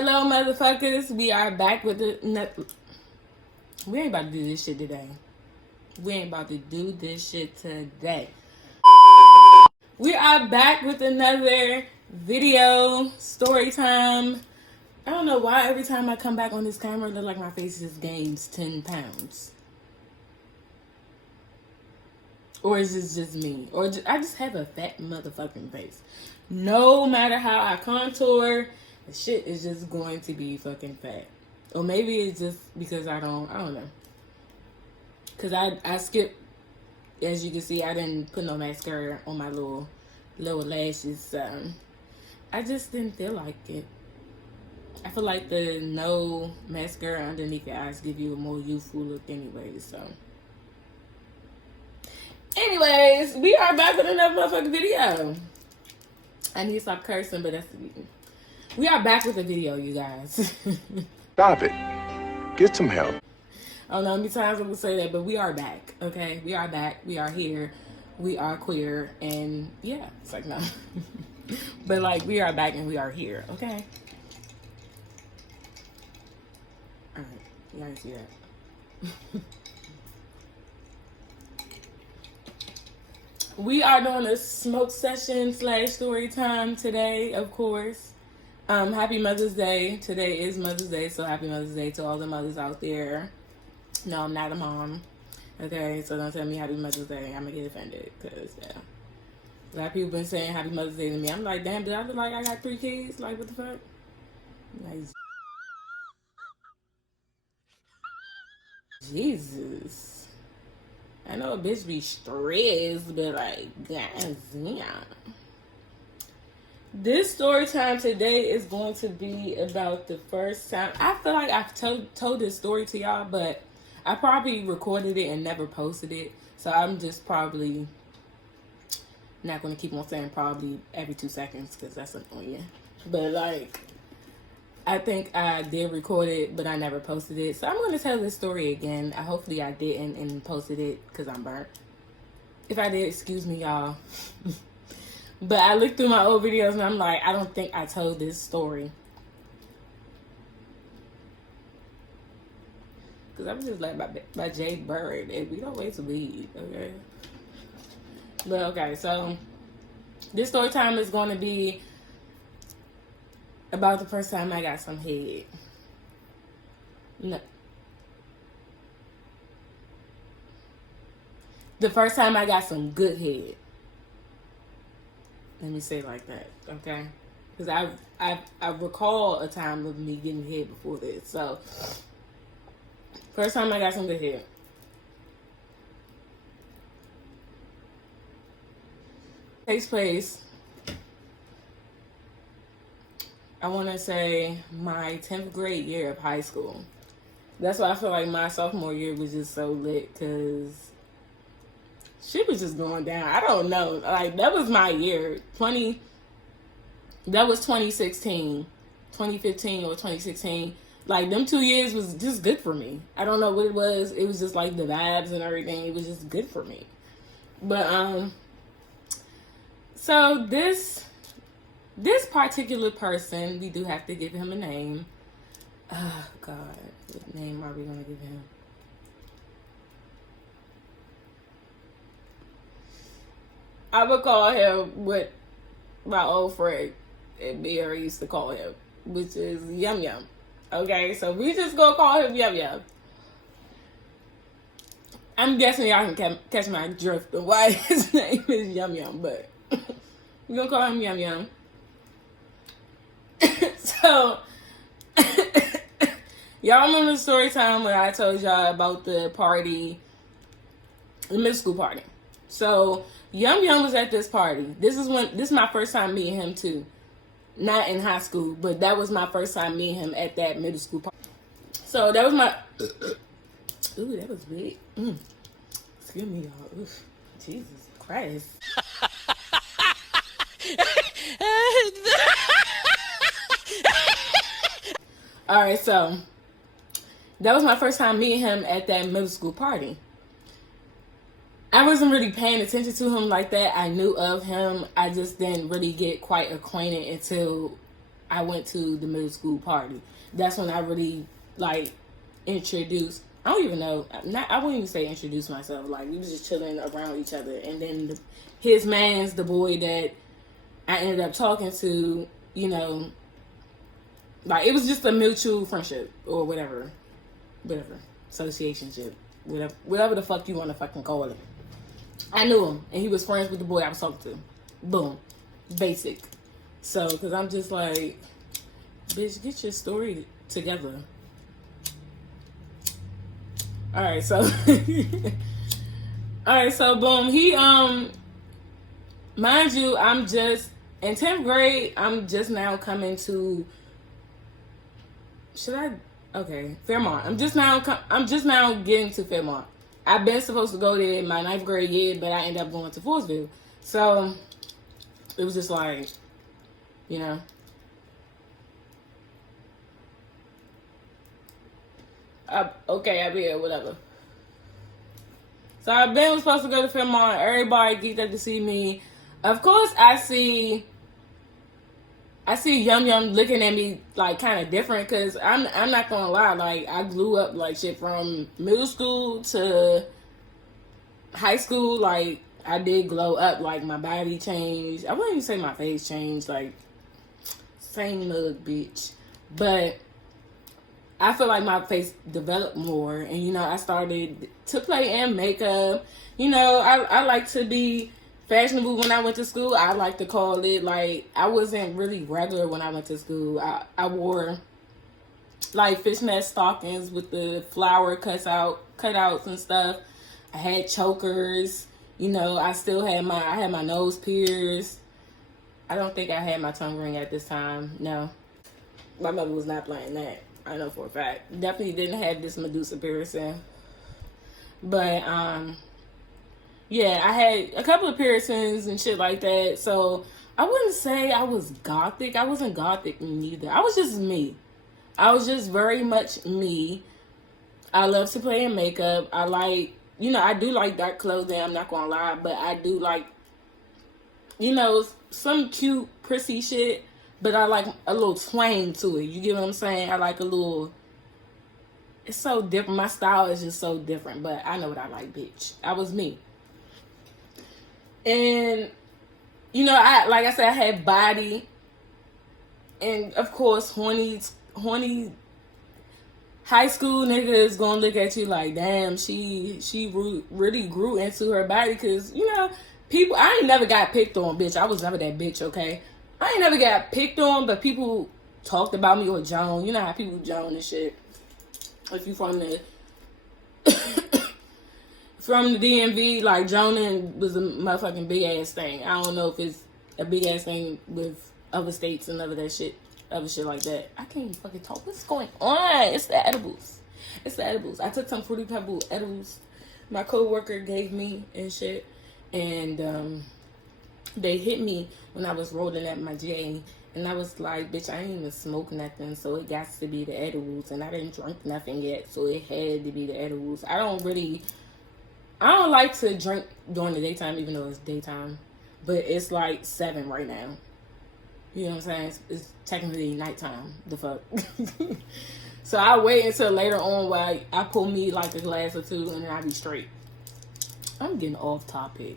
Hello, motherfuckers. We are back with the... We ain't about to do this shit today. We are back with another video, story time. I don't know why every time I come back on this camera, it looks like my face just gains 10 pounds. Or is this just me? Or I just have a fat motherfucking face. No matter how I contour, the shit is just going to be fucking fat. Or maybe it's just because I don't know. Because I skipped, as you can see, I didn't put no mascara on my lower lashes. I just didn't feel like it. I feel like the no mascara underneath your eyes give you a more youthful look anyway, so. Anyways, we are back with another motherfucking video. I need to stop cursing, but that's the reason. We are back with a video, you guys. Stop it. Get some help. I don't know how many times I will say that, but we are back, okay? We are back. We are here. We are queer. And yeah, it's like, no. But like, we are back and we are here, okay? All right. You already see that. We are doing a smoke session / story time today, of course. Happy Mother's Day. Today is Mother's Day, so happy Mother's Day to all the mothers out there. No, I'm not a mom. Okay, so don't tell me Happy Mother's Day. I'm gonna get offended, because, yeah. A lot of people been saying Happy Mother's Day to me. I'm like, damn, did I look like I got 3 kids? Like, what the fuck? Like, Jesus. I know a bitch be stressed, but like, goddamn. This story time today is going to be about the first time. I feel like I've told this story to y'all, but I probably recorded it and never posted it. So I'm just probably not going to keep on saying probably every 2 seconds, because that's annoying. But like, I think I did record it, but I never posted it. So I'm going to tell this story again. Hopefully I didn't and posted it, because I'm burnt. If I did, excuse me, y'all. But I looked through my old videos and I'm like, I don't think I told this story. Because I was just like by Jay Bird, and we don't wait to leave, okay? But okay, so this story time is going to be about the first time I got some head. No. The first time I got some good head. Let me say it like that, okay? Because I recall a time of me getting head before this. So, first time I got some good head. Takes place, I want to say, my 10th grade year of high school. That's why I feel like my sophomore year was just so lit, because shit was just going down. I don't know. Like, that was my year. That was 2016. 2015 or 2016. Like, them 2 years was just good for me. I don't know what it was. It was just like the vibes and everything. It was just good for me. But, so this particular person, we do have to give him a name. Oh, God. What name are we going to give him? I would call him what my old friend and Mary used to call him, which is Yum Yum. Okay, so we just gonna call him Yum Yum. I'm guessing y'all can catch my drift of why his name is Yum Yum, but we're gonna call him Yum Yum. So, y'all remember the story time when I told y'all about the party, the middle school party. So, Yum Yum was at this party. This is my first time meeting him too. Not in high school, but that was my first time meeting him at that middle school party. So that was my ooh, that was big. Excuse me, y'all. Oof. Jesus Christ. Alright, so that was my first time meeting him at that middle school party. I wasn't really paying attention to him like that. I knew of him. I just didn't really get quite acquainted until I went to the middle school party. That's when I really like introduced. I don't even know. I wouldn't even say introduce myself. Like, we was just chilling around each other, and then his man's the boy that I ended up talking to. You know, like, it was just a mutual friendship or whatever, associationship, whatever the fuck you want to fucking call it. I knew him, and he was friends with the boy I was talking to. Boom, basic. So, because I'm just like, bitch, get your story together. Alright, so boom, he mind you, I'm just in 10th grade, I'm just now coming to Fairmont. I'm just now getting to Fairmont. I've been supposed to go there in my 9th grade year, but I ended up going to Forestville. So it was just like, you know. Okay, I'll be here, whatever. So I've been supposed to go to Fairmont. Everybody geeked up to see me. Of course, I see Yum Yum looking at me like kind of different, because I'm not gonna lie, like, I grew up like shit from middle school to high school. Like, I did glow up, like my body changed. I wouldn't even say my face changed, like same look, bitch, but I feel like my face developed more, and, you know, I started to play in makeup. You know, I like to be fashionable when I went to school. I like to call it, like, I wasn't really regular when I went to school. I wore, like, fishnet stockings with the flower cutouts and stuff. I had chokers. You know, I had my nose pierced. I don't think I had my tongue ring at this time. No. My mother was not playing that. I know for a fact. Definitely didn't have this Medusa piercing. But, yeah, I had a couple of piercings and shit like that. So, I wouldn't say I was gothic. I wasn't gothic neither. I was just me. I was just very much me. I love to play in makeup. I like, you know, I do like dark clothing. I'm not gonna lie. But I do like, you know, some cute, prissy shit. But I like a little twang to it. You get what I'm saying? I like a little... It's so different. My style is just so different. But I know what I like, bitch. I was me. And, you know, like I said, I had body. And, of course, horny high school nigga is gonna look at you like, damn, she really grew into her body. Because, you know, people... I ain't never got picked on, bitch. I was never that bitch, okay? I ain't never got picked on, but people talked about me or Joan. You know how people Joan and shit. If you from the DMV, like, Joaning was a motherfucking big ass thing. I don't know if it's a big ass thing with other states and other shit like that. I can't even fucking talk. What's going on? It's the edibles. I took some Fruity Pebble edibles my coworker gave me and shit, and they hit me when I was rolling at my J, and I was like, bitch, I ain't even smoke nothing, so it got to be the edibles, and I didn't drink nothing yet, so it had to be the edibles. I don't like to drink during the daytime, even though it's daytime, but it's like 7 right now. You know what I'm saying? It's technically nighttime. The fuck? So I wait until later on while I pull me like a glass or two, and then I be straight. I'm getting off topic.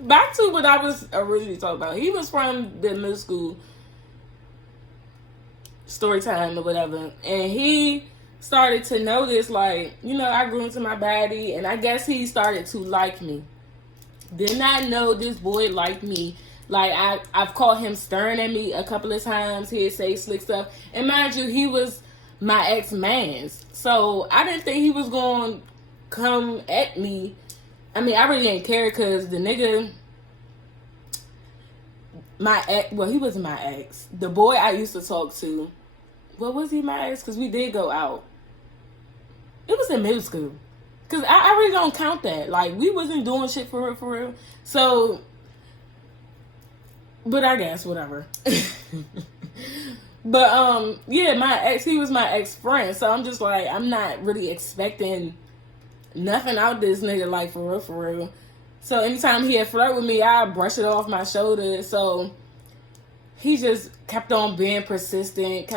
Back to what I was originally talking about. He was from the middle school story time or whatever, and he started to notice, like, you know, I grew into my body, and I guess he started to like me. Did not know this boy liked me. Like, I've caught him staring at me a couple of times. He'd say slick stuff, and mind you, he was my ex-man's, so I didn't think he was going to come at me. I mean, I really didn't care, because the nigga, he wasn't my ex. The boy I used to talk to, was he my ex? Because we did go out. It was in middle school. Because I really don't count that. Like, we wasn't doing shit for real. So, but I guess, whatever. But, yeah, my ex, he was my ex-friend. So I'm just like, I'm not really expecting nothing out this nigga, like, for real. So anytime he had flirt with me, I brush it off my shoulder. So he just kept on being persistent.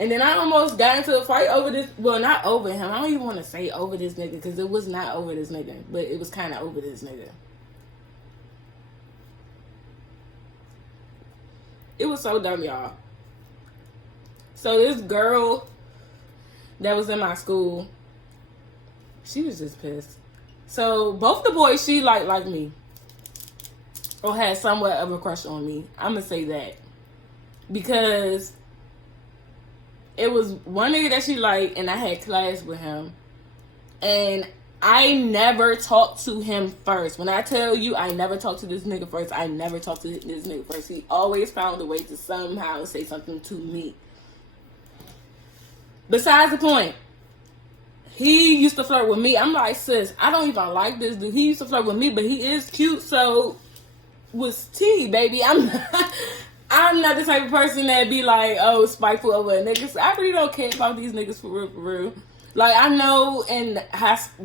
And then I almost got into a fight over this. Well, not over him. I don't even want to say over this nigga because it was not over this nigga. But it was kind of over this nigga. It was so dumb, y'all. So this girl that was in my school, she was just pissed. So both the boys she like me. Or had somewhat of a crush on me. I'm going to say that. Because it was one nigga that she liked, and I had class with him. And I never talked to him first. When I tell you I never talked to this nigga first, I never talked to this nigga first. He always found a way to somehow say something to me. Besides the point, he used to flirt with me. I'm like, sis, I don't even like this dude. He used to flirt with me, but he is cute, so was T, baby. I'm not the type of person that be like, oh, spiteful over a nigga. So I really don't care about these niggas for real. Like, I know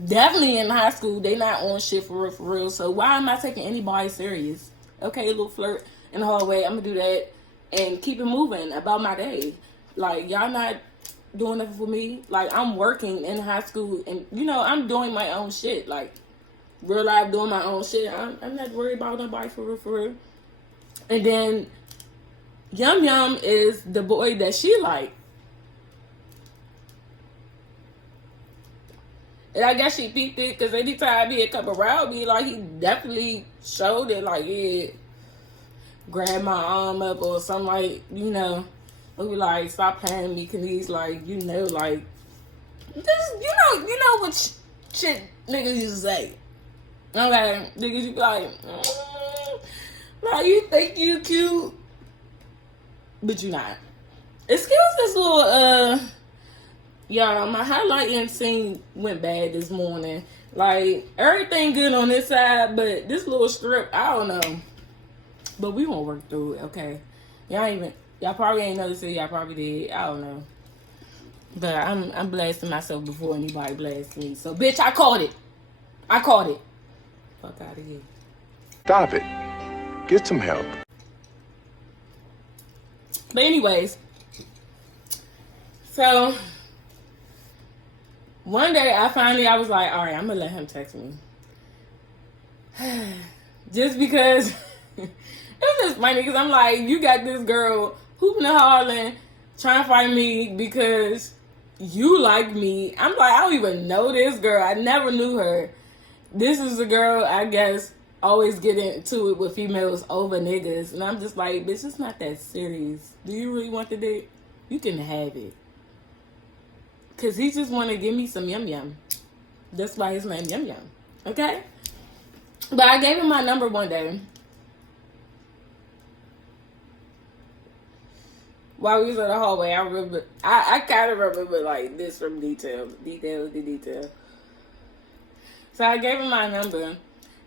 definitely in high school, they not on shit for real. So why am I taking anybody serious? Okay, a little flirt in the hallway. I'm gonna do that and keep it moving about my day. Like, y'all not doing nothing for me. Like, I'm working in high school and, I'm doing my own shit. Like, real life doing my own shit. I'm not worried about nobody for real. And then Yum Yum is the boy that she like. And I guess she peeped it because anytime he had come around me, like, he definitely showed it. Like, yeah, grab my arm up or something, like, or be like, stop playing me, because he's like, like, just, you know what shit niggas used to say. Okay, niggas, you be like, like, you think you cute, but you not. Excuse this little, y'all, my highlighting scene went bad this morning. Like, everything good on this side, but this little strip, I don't know. But we gonna work through it, okay? Y'all probably ain't noticed it, y'all probably did, I don't know. But I'm blasting myself before anybody blasts me. So, bitch, I caught it. Fuck out of here. Stop it. Get some help. But anyways, so one day I was like, all right, I'm gonna let him text me. Just because it was just funny, because I'm like, you got this girl hooping and hollering, trying to find me because you like me. I'm like, I don't even know this girl. I never knew her. This is a girl, I guess, always get into it with females over niggas. And I'm just like, bitch, it's not that serious. Do you really want the dick? You can have it. Because he just want to give me some Yum Yum. That's why his name Yum Yum. Okay? But I gave him my number one day. While we was in the hallway, I remember, I kind of remember, like, this from detail. So I gave him my number,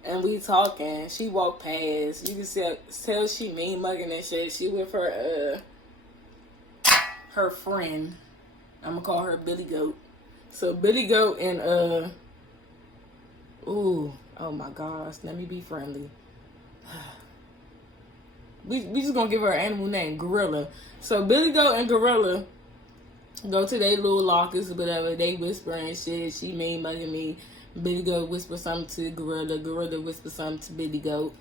and we talking. She walked past. You can tell she mean mugging and shit. She with her friend. I'm gonna call her Billy Goat. So Billy Goat and oh my gosh, let me be friendly. We just gonna give her an animal name, Gorilla. So Billy Goat and Gorilla go to their little lockers or whatever. They whispering shit. She mean mugging me. Billy Goat whisper something to Gorilla. Gorilla whisper something to Billy Goat.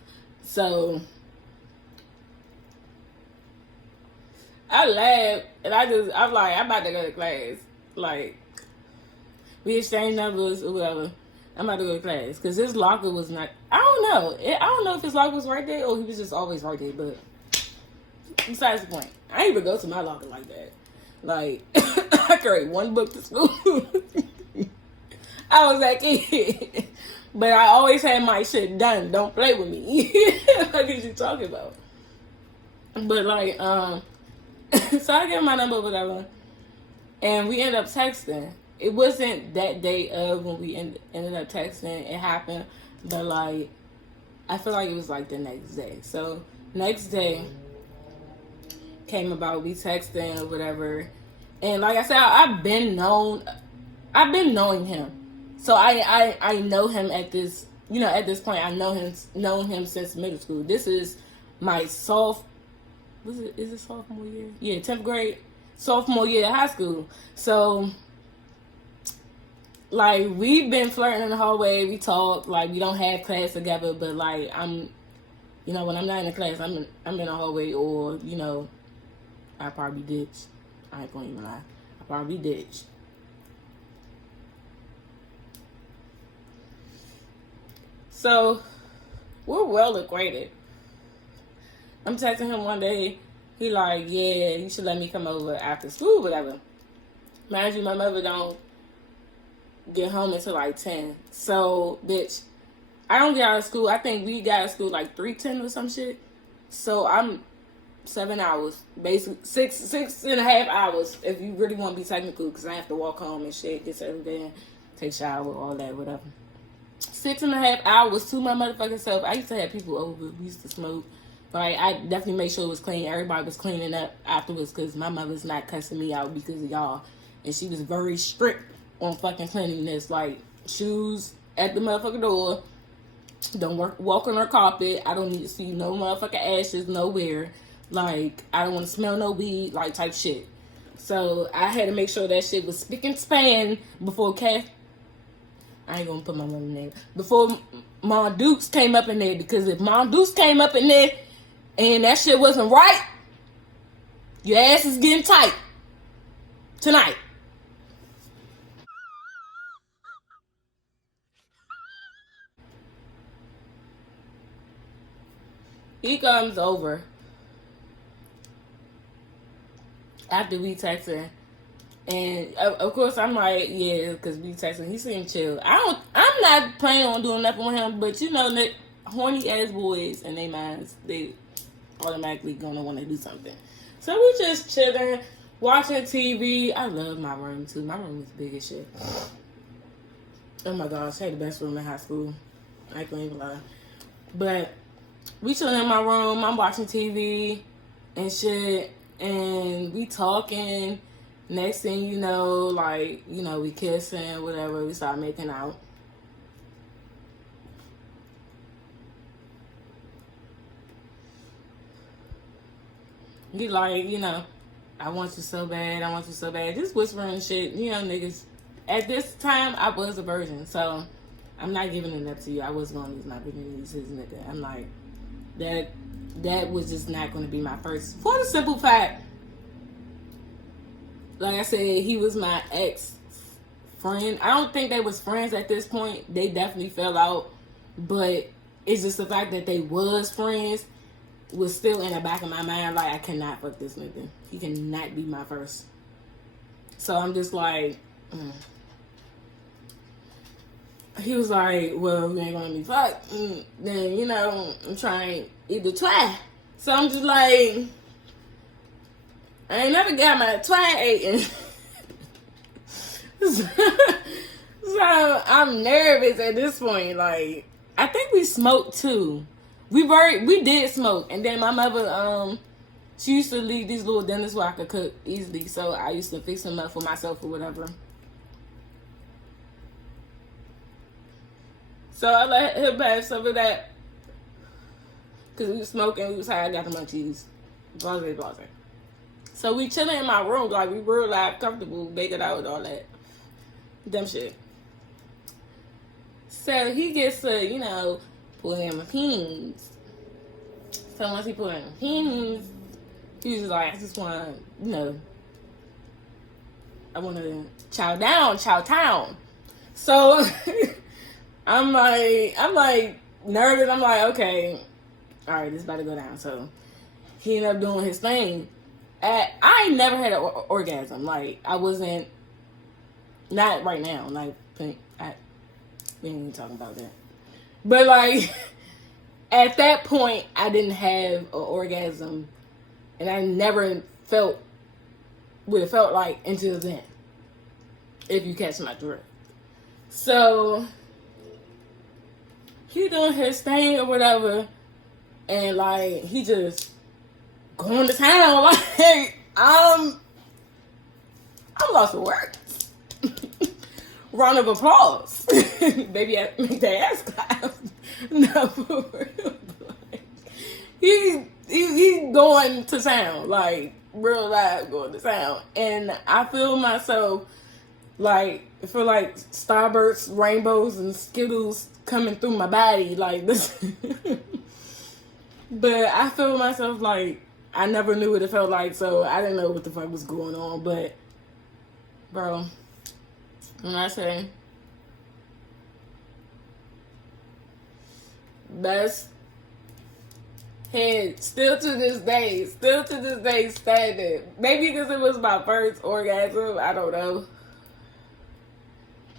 So I laughed and I'm like, I'm about to go to class. Like, we exchanged numbers or whatever. I'm about to go to class because his locker was not. I don't know. I don't know if his locker was right there or he was just always right there. But besides the point, I didn't even go to my locker like that. Like, I carried one book to school. I was that kid. But I always had my shit done. Don't play with me. What is you talking about? But like, so I gave my number, whatever. And we ended up texting. It wasn't that day of when we ended up texting. It happened. But like, I feel like it was like the next day. So next day came about, we texting or whatever. And like I said, I've been knowing him. So I know him at this at this point, I known him since middle school. This is my is it sophomore year? Yeah, 10th grade, sophomore year of high school. So, like, we've been flirting in the hallway. We talk, like, we don't have class together, but, like, when I'm not in the class, I'm in the hallway, or, I probably ditch. I ain't gonna even lie. I probably ditch. So, we're well acquainted. I'm texting him one day. He like, yeah, you should let me come over after school, whatever. Mind you, my mother don't get home until like 10. So, bitch, I don't get out of school. I think we got out of school like 3:10 or some shit. So, I'm 7 hours. Basically, six and a half hours, if you really want to be technical, because I have to walk home and shit, get settled in, take a shower, all that, whatever. 6.5 hours to my motherfucking self. I used to have people over. We used to smoke. Like, I definitely made sure it was clean. Everybody was cleaning up afterwards because my mother's not cussing me out because of y'all. And she was very strict on fucking cleanliness. Like, shoes at the motherfucking door. Don't walk on her carpet. I don't need to see no motherfucking ashes nowhere. Like, I don't want to smell no weed, like, type shit. So, I had to make sure that shit was spick and span before I ain't gonna put my mother's name. Before Mom Dukes came up in there, because if Mom Dukes came up in there and that shit wasn't right, your ass is getting tight tonight. He comes over after we texting. And of course I'm like, yeah, because we texting. He seemed chill. I'm not planning on doing nothing with him, but that horny ass boys in their minds, they automatically gonna want to do something. So we just chilling, watching TV. I love my room too. My room is big as shit. Oh my gosh, I had the best room in high school. I can't even lie. But we chilling in my room. I'm watching TV and shit, and we talking. Next thing you know, like, we kissing, whatever. We start making out. He like, I want you so bad. I want you so bad. Just whispering shit. Niggas. At this time, I was a virgin. So, I'm not giving it up to you. I was going to lose my virginity to his nigga. I'm like, that was just not going to be my first. For the simple fact, like I said, he was my ex-friend. I don't think they was friends at this point. They definitely fell out. But it's just the fact that they was friends was still in the back of my mind. Like, I cannot fuck this nigga. He cannot be my first. So I'm just like, He was like, well, we ain't gonna be fucked. Then, I'm trying either try. So I'm just like, I ain't never got my twine eaten. So I'm nervous at this point. Like, I think we smoked too. We did smoke. And then my mother, she used to leave these little dinners where I could cook easily. So I used to fix them up for myself or whatever. So I let him have some of that. Because we was smoking, we was high, I got the munchies. Blase. So we chilling in my room, like, we were like comfortable, making out and all that dumb shit. So he gets to, pull in my peens. So once he pulled in my peens, he was like, I just want to, I want to chow town. So I'm like nervous. I'm like, okay, all right, this about to go down. So he ended up doing his thing. I ain't never had an orgasm. Like, I wasn't, not right now. Like, we ain't even talking about that. But, like, at that point, I didn't have an orgasm. And I never felt what it felt like until then. If you catch my drift. So, he doing his thing or whatever. And, like, he just going to town. Like, I'm lost for words. Round of applause. Baby, make that ass clap. No, for real. He's going to town, like real life going to town, and I feel myself like for like Starbursts, rainbows, and Skittles coming through my body like this. But I feel myself like I never knew what it felt like, so I didn't know what the fuck was going on. But bro, when I say best head, still to this day standing. Maybe because it was my first orgasm, I don't know.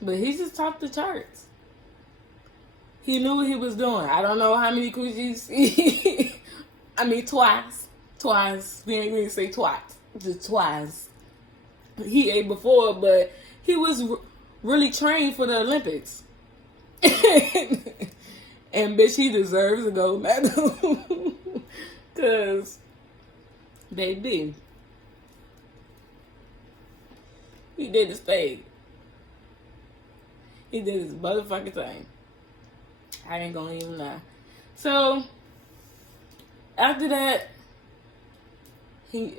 But he just topped the charts. He knew what he was doing. I don't know how many coochies I mean, twice. We ain't even say twice. Just twice. He ate before, but he was really trained for the Olympics. And bitch, he deserves a gold medal. Cause, baby, he did his thing. He did his motherfucking thing. I ain't gonna even lie. So, after that,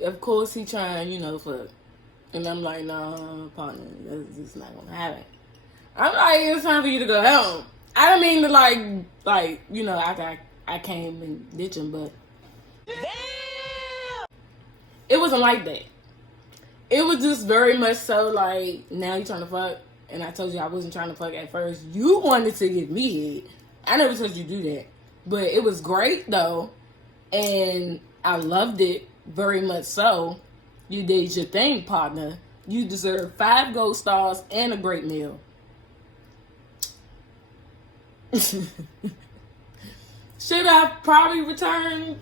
of course, he trying, fuck. And I'm like, no, partner, that's just not gonna happen. I'm like, it's time for you to go home. I don't mean to like, I came and ditch him, but it wasn't like that. It was just very much so like, now you trying to fuck, and I told you I wasn't trying to fuck at first. You wanted to give me head. I never told you to do that. But it was great though, and I loved it very much so. You did your thing, partner. You deserve 5 gold stars and a great meal. Should I probably return?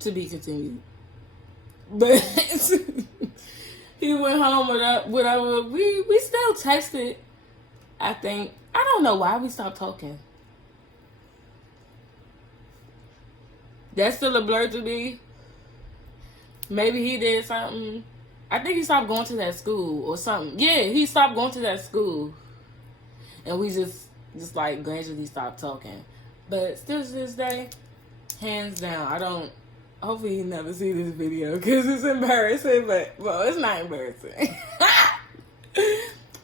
To be continued. But he went home with whatever. We still texted, I think. I don't know why we stopped talking. That's still a blur to me. Maybe he did something. I think he stopped going to that school or something. Yeah, he stopped going to that school. And we just like gradually stopped talking. But still to this day, hands down, hopefully he never see this video because it's embarrassing, but, well, it's not embarrassing.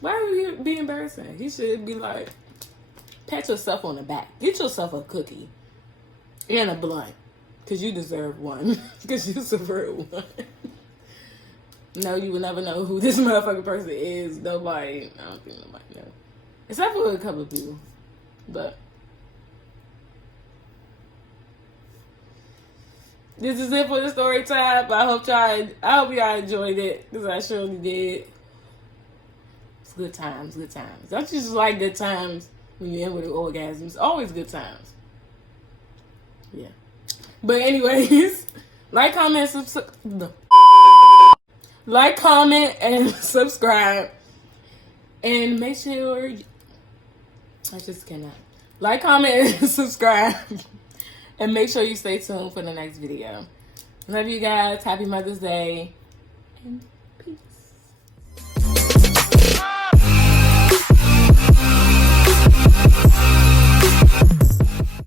Why would it be embarrassing? He should be like, pat yourself on the back. Get yourself a cookie and a blunt because you deserve one because you deserve one. No, you will never know who this motherfucking person is. Nobody, I don't think nobody knows. Except for a couple of people. But this is it for the story time. I hope y'all enjoyed it because I surely did. It's good times. Don't you just like good times when you end with an orgasm? It's always good times. Yeah. But anyways, like, comment, and subscribe. And make sure I just cannot. Like, comment, and subscribe. And make sure you stay tuned for the next video. Love you guys. Happy Mother's Day. And